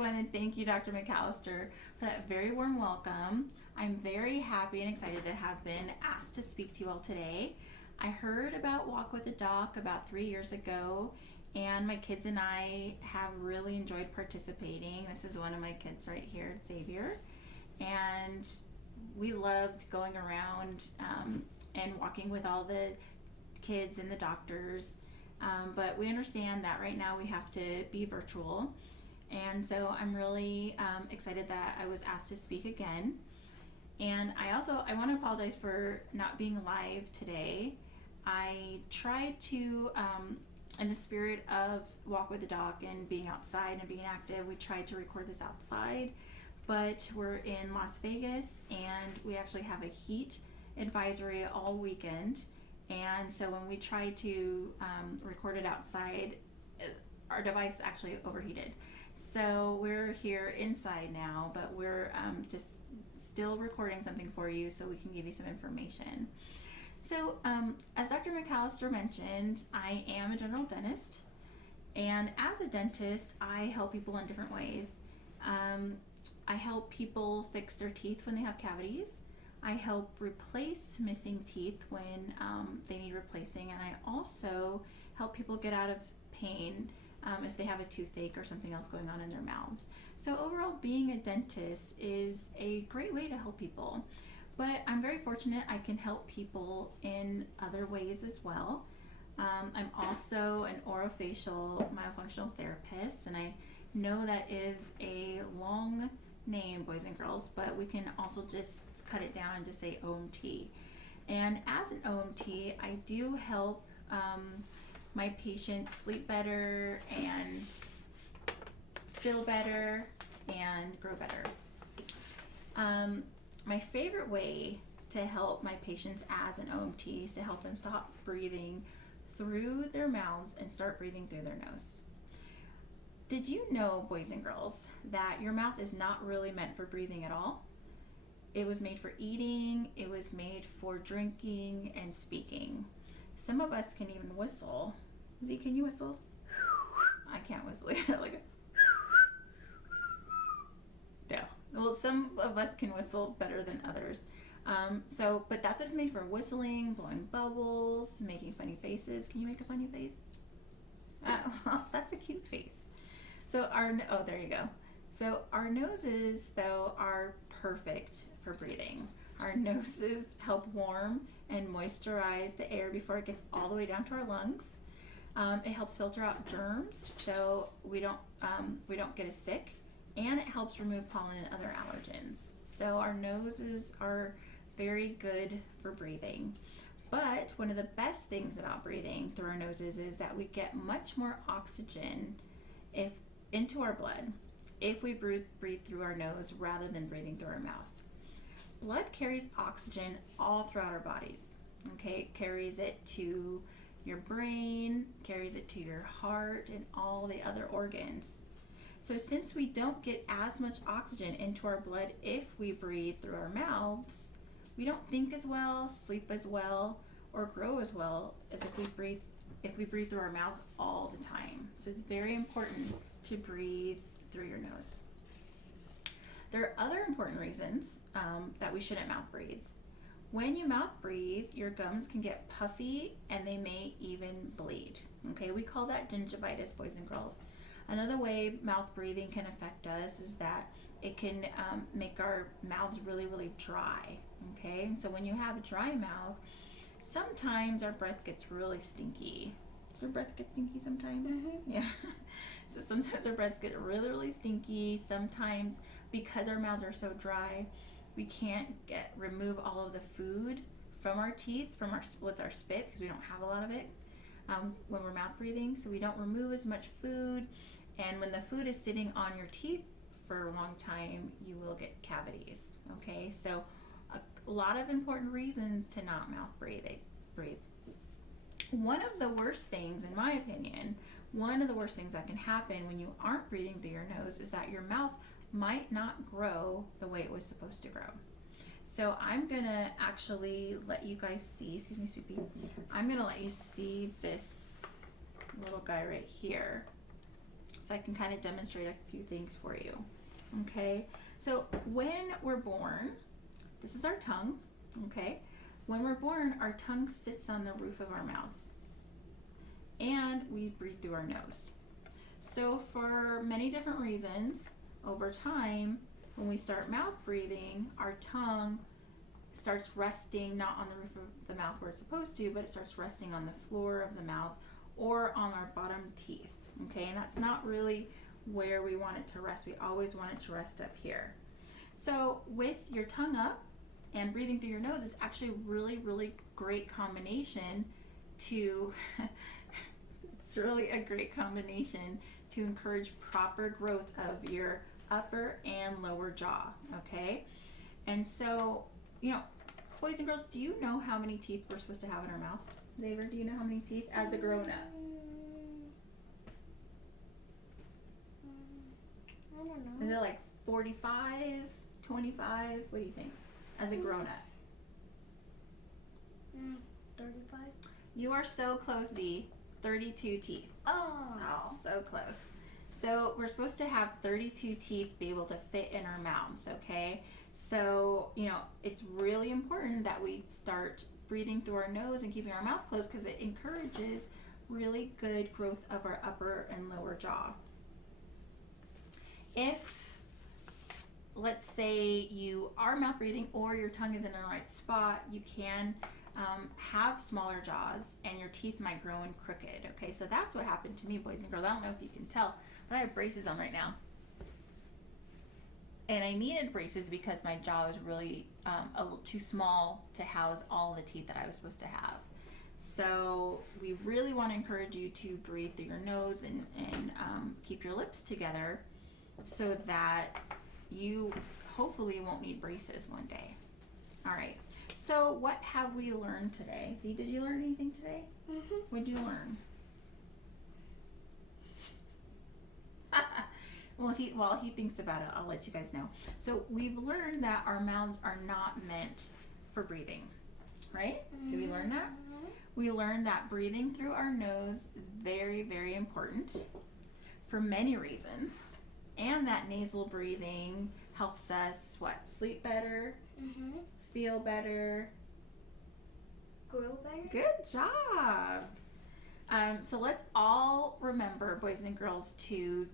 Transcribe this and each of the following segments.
everyone, and thank you, Dr. McAllister, for that very warm welcome. I'm very happy and excited to have been asked to speak to you all today. I heard about Walk with a Doc about 3 years ago, and my kids and I have really enjoyed participating. This is one of my kids right here, Xavier, and we loved going around and walking with all the kids and the doctors. But we understand that right now we have to be virtual, and so I'm really excited that I was asked to speak again. And I want to apologize for not being live today. I tried to, in the spirit of Walk with the Doc and being outside and being active, we tried to record this outside, but we're in Las Vegas and we actually have a heat advisory all weekend. And so when we tried to record it outside, our device actually overheated. So we're here inside now, but we're just still recording something for you so we can give you some information. So as Dr. McAllister mentioned, I am a general dentist. And as a dentist, I help people in different ways. I help people fix their teeth when they have cavities. I help replace missing teeth when they need replacing, and I also help people get out of pain if they have a toothache or something else going on in their mouths. So overall, being a dentist is a great way to help people, but I'm very fortunate I can help people in other ways as well. I'm also an orofacial myofunctional therapist, and I know that is a long name, boys and girls, but we can also just cut it down and just say OMT. And as an OMT, I do help my patients sleep better and feel better and grow better. My favorite way to help my patients as an OMT is to help them stop breathing through their mouths and start breathing through their nose. Did you know, boys and girls, that your mouth is not really meant for breathing at all? It was made for eating, it was made for drinking and speaking. Some of us can even whistle. Z, can you whistle? I can't whistle. Like no. Well, some of us can whistle better than others. But that's what it's made for: whistling, blowing bubbles, making funny faces. Can you make a funny face? That's a cute face. So there you go. So our noses, though, are perfect for breathing. Our noses help warm and moisturize the air before it gets all the way down to our lungs. It helps filter out germs so we don't get as sick, and it helps remove pollen and other allergens. So our noses are very good for breathing. But one of the best things about breathing through our noses is that we get much more oxygen into our blood if we breathe through our nose rather than breathing through our mouth. Blood carries oxygen all throughout our bodies. Okay, it carries it to your brain, carries it to your heart, and all the other organs. So since we don't get as much oxygen into our blood if we breathe through our mouths, we don't think as well, sleep as well, or grow as well as if we breathe through our mouths all the time. So it's very important to breathe through your nose. There are other important reasons that we shouldn't mouth breathe. When you mouth breathe, your gums can get puffy and they may even bleed. Okay, we call that gingivitis, boys and girls. Another way mouth breathing can affect us is that it can make our mouths really, really dry. Okay, and so when you have a dry mouth, sometimes our breath gets really stinky. Does your breath get stinky sometimes? Mm-hmm. Yeah. So sometimes our breaths get really, really stinky. Sometimes because our mouths are so dry, we can't remove all of the food from our teeth with our spit, because we don't have a lot of it when we're mouth breathing. So we don't remove as much food, and when the food is sitting on your teeth for a long time, you will get cavities. Okay, so a lot of important reasons to not mouth breathe. One of the worst things, in my opinion, that can happen when you aren't breathing through your nose is that your mouth might not grow the way it was supposed to grow. So I'm gonna actually let you guys see, excuse me, Soupy, I'm gonna let you see this little guy right here. so I can kind of demonstrate a few things for you. Okay, so when we're born, this is our tongue. Okay, when we're born, our tongue sits on the roof of our mouths, and we breathe through our nose. So for many different reasons, over time, when we start mouth breathing, our tongue starts resting not on the roof of the mouth where it's supposed to, but it starts resting on the floor of the mouth or on our bottom teeth. Okay, and that's not really where we want it to rest. We always want it to rest up here. So with your tongue up and breathing through your nose is actually a really, really great combination to it's really a great combination to encourage proper growth of your upper and lower jaw. Okay, and so, you know, boys and girls, do you know how many teeth we're supposed to have in our mouth? Xavier, do you know how many teeth as a grown-up? I don't know. Is it like 45, 25? What do you think as a grown-up? 35. You are so close, Z. 32 teeth. Oh, so close. So we're supposed to have 32 teeth be able to fit in our mouths, okay? So, you know, it's really important that we start breathing through our nose and keeping our mouth closed because it encourages really good growth of our upper and lower jaw. If, let's say, you are mouth breathing or your tongue is in the right spot, you can have smaller jaws and your teeth might grow in crooked. Okay, so that's what happened to me, boys and girls. I don't know if you can tell, but I have braces on right now. And I needed braces because my jaw was really a little too small to house all the teeth that I was supposed to have. So we really want to encourage you to breathe through your nose and keep your lips together so that you hopefully won't need braces one day. All right. So what have we learned today? Z, did you learn anything today? Mm-hmm. What did you learn? While he thinks about it, I'll let you guys know. So we've learned that our mouths are not meant for breathing, right? Did we learn that? We learned that breathing through our nose is very, very important for many reasons, and that nasal breathing helps us, sleep better, feel better, grow better. Good job. So let's all remember, boys and girls, to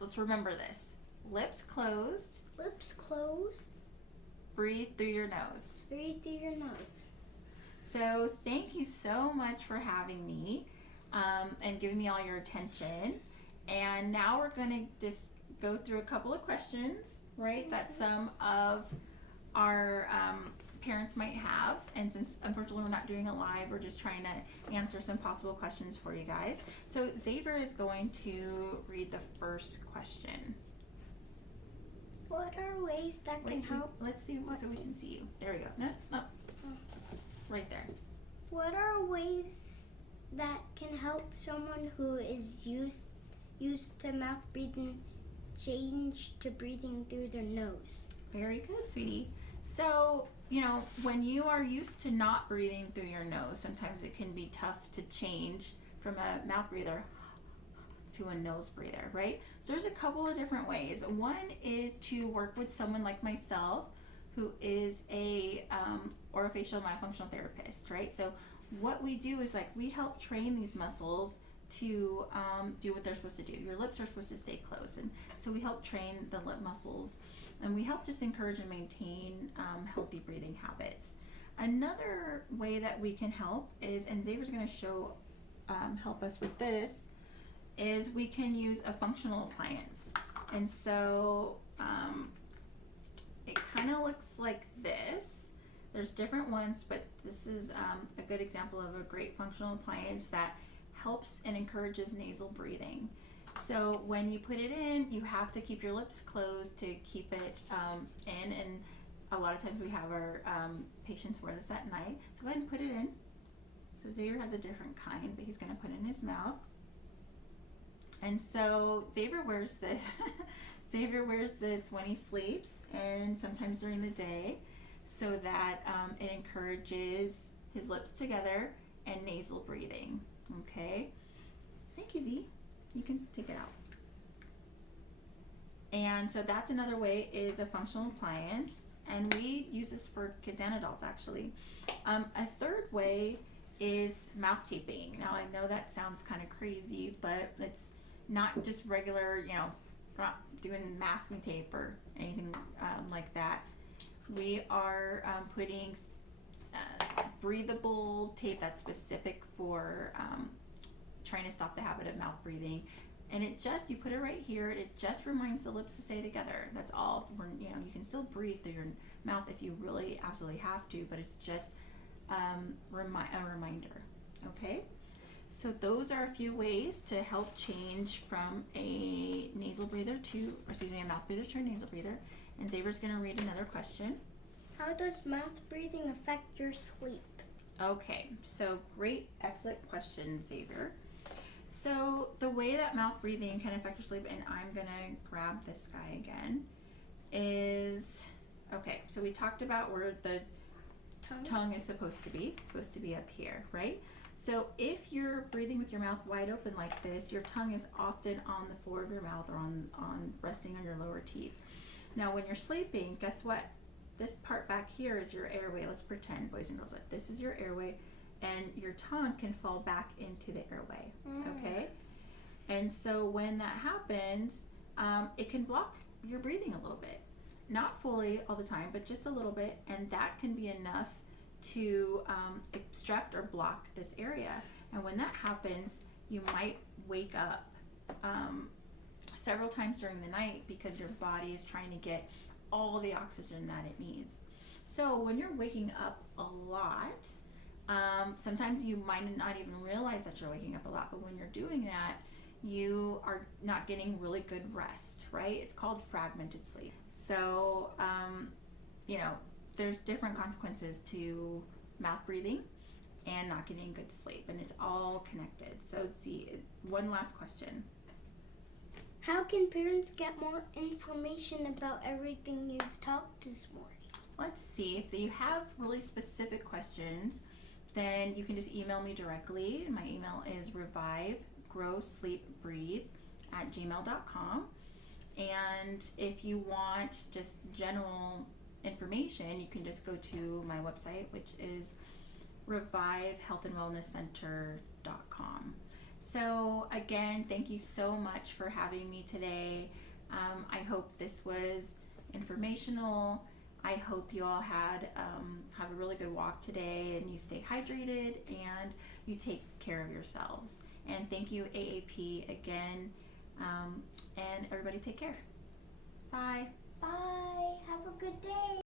let's remember this. Lips closed. Lips closed. Breathe through your nose. Breathe through your nose. So thank you so much for having me and giving me all your attention. And now we're going to just go through a couple of questions, right, that some of our parents might have. And since unfortunately we're not doing it live, we're just trying to answer some possible questions for you guys. So Xavier is going to read the first question. What are ways that can help? Let's see so we can see you. There we go. No. Right there. What are ways that can help someone who is used to mouth breathing change to breathing through their nose? Very good, sweetie. So, when you are used to not breathing through your nose, sometimes it can be tough to change from a mouth breather to a nose breather, right? So there's a couple of different ways. One is to work with someone like myself who is a orofacial myofunctional therapist, right? So what we do is we help train these muscles to do what they're supposed to do. Your lips are supposed to stay closed, and so we help train the lip muscles, and we help just encourage and maintain healthy breathing habits. Another way that we can help is, and Xavier's going to help us with this, is we can use a functional appliance. And so it kind of looks like this. There's different ones, but this is a good example of a great functional appliance that helps and encourages nasal breathing. So when you put it in, you have to keep your lips closed to keep it in, and a lot of times we have our patients wear this at night. So go ahead and put it in. So Xavier has a different kind, but he's going to put it in his mouth. And so Xavier wears this. Xavier wears this when he sleeps and sometimes during the day, so that it encourages his lips together and nasal breathing. Okay. Thank you, Z. You can take it out. And so that's another way, is a functional appliance. And we use this for kids and adults, actually. A third way is mouth taping. Now, I know that sounds kind of crazy, but it's not just regular, we're not doing masking tape or anything like that. We are putting breathable tape that's specific for trying to stop the habit of mouth breathing. And you put it right here, and it just reminds the lips to stay together. That's all. You can still breathe through your mouth if you really absolutely have to, but it's just a reminder. Okay? So those are a few ways to help change from a mouth breather to a nasal breather. And Xavier's going to read another question. How does mouth breathing affect your sleep? Okay, so great, excellent question, Xavier. So the way that mouth breathing can affect your sleep, and I'm gonna grab this guy again, is, okay, so we talked about where the tongue is supposed to be. It's supposed to be up here, right? So if you're breathing with your mouth wide open like this, your tongue is often on the floor of your mouth or on resting on your lower teeth. Now when you're sleeping, guess what? This part back here is your airway. Let's pretend, boys and girls, that this is your airway, and your tongue can fall back into the airway, okay? And so when that happens, it can block your breathing a little bit. Not fully all the time, but just a little bit, and that can be enough to obstruct or block this area. And when that happens, you might wake up several times during the night because your body is trying to get all the oxygen that it needs. So when you're waking up a lot, sometimes you might not even realize that you're waking up a lot, but when you're doing that, you are not getting really good rest, right? It's called fragmented sleep. So, there's different consequences to mouth breathing and not getting good sleep, and it's all connected. So, see, one last question. How can parents get more information about everything you've talked this morning? Let's see. If you have really specific questions, then you can just email me directly. My email is revivegrowsleepbreathe@gmail.com. And if you want just general information, you can just go to my website, which is revivehealthandwellnesscenter.com. So again, thank you so much for having me today. I hope this was informational. I hope you all have a really good walk today, and you stay hydrated and you take care of yourselves. And thank you, AAP, again. And everybody take care. Bye. Bye. Have a good day.